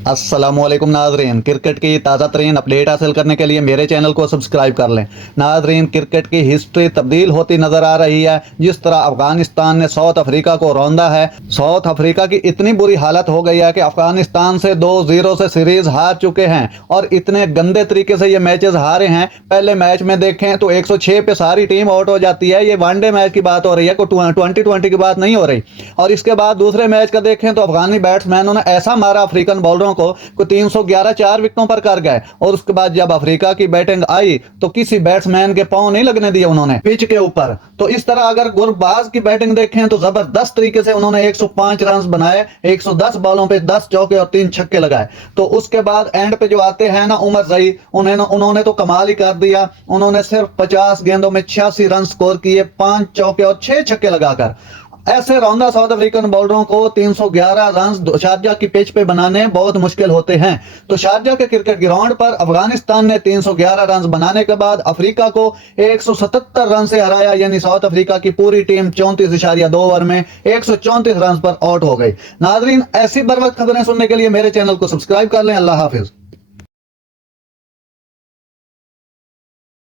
अस्सलामुअलैकुम नाजरीन, क्रिकेट की ताज़ा तरीन अपडेट हासिल करने के लिए मेरे चैनल को सब्सक्राइब कर लें। नाजरीन, क्रिकेट की हिस्ट्री तब्दील होती नजर आ रही है। जिस तरह अफगानिस्तान ने साउथ अफ्रीका को रौंदा है, साउथ अफ्रीका की इतनी बुरी हालत हो गई है कि अफगानिस्तान से 2-0 से सीरीज हार चुके हैं और इतने गंदे तरीके से ये मैचेस हारे हैं। पहले मैच में देखें तो 106 पे सारी टीम आउट हो जाती है। ये वनडे मैच की बात हो रही है, कोई 2020 की बात नहीं हो रही। और इसके बाद दूसरे मैच का देखें तो अफगानी बैट्समैनों ने ऐसा मारा अफ्रीकन बॉलरों को 311 4 विकेटों पर कर गए। और उसके बाद जब अफ्रीका की बैटिंग आई तो किसी बैट्समैन के पांव नहीं लगने दिए उन्होंने पिच के ऊपर। तो इस तरह अगर गुरबाज की बैटिंग देखें तो जबरदस्त तरीके से उन्होंने 105 रन बनाए, 110 बॉलों पे 10 चौके और 3 छक्के लगाए। तो उसके बाद एंड पे जो आते हैं ना उमर जई, उन्होंने तो कमाल ही कर दिया। उन्होंने सिर्फ 50 गेंदों में 86 रन स्कोर किए, 5 चौके और 6 छक्के लगाकर। ऐसे रौंदा साउथ अफ्रीकन बॉलरों को 311 रन शारजा की पिच पे बनाने बहुत मुश्किल होते हैं। तो शारजा के क्रिकेट ग्राउंड पर अफगानिस्तान ने 311 रन बनाने के बाद अफ्रीका को 177 रन से हराया, यानी साउथ अफ्रीका की पूरी टीम 34.2 ओवर में 134 रन पर आउट हो गई। नाजरीन, ऐसी बर वक्त खबरें सुनने के लिए मेरे चैनल को सब्सक्राइब कर लें। अल्लाह हाफिज।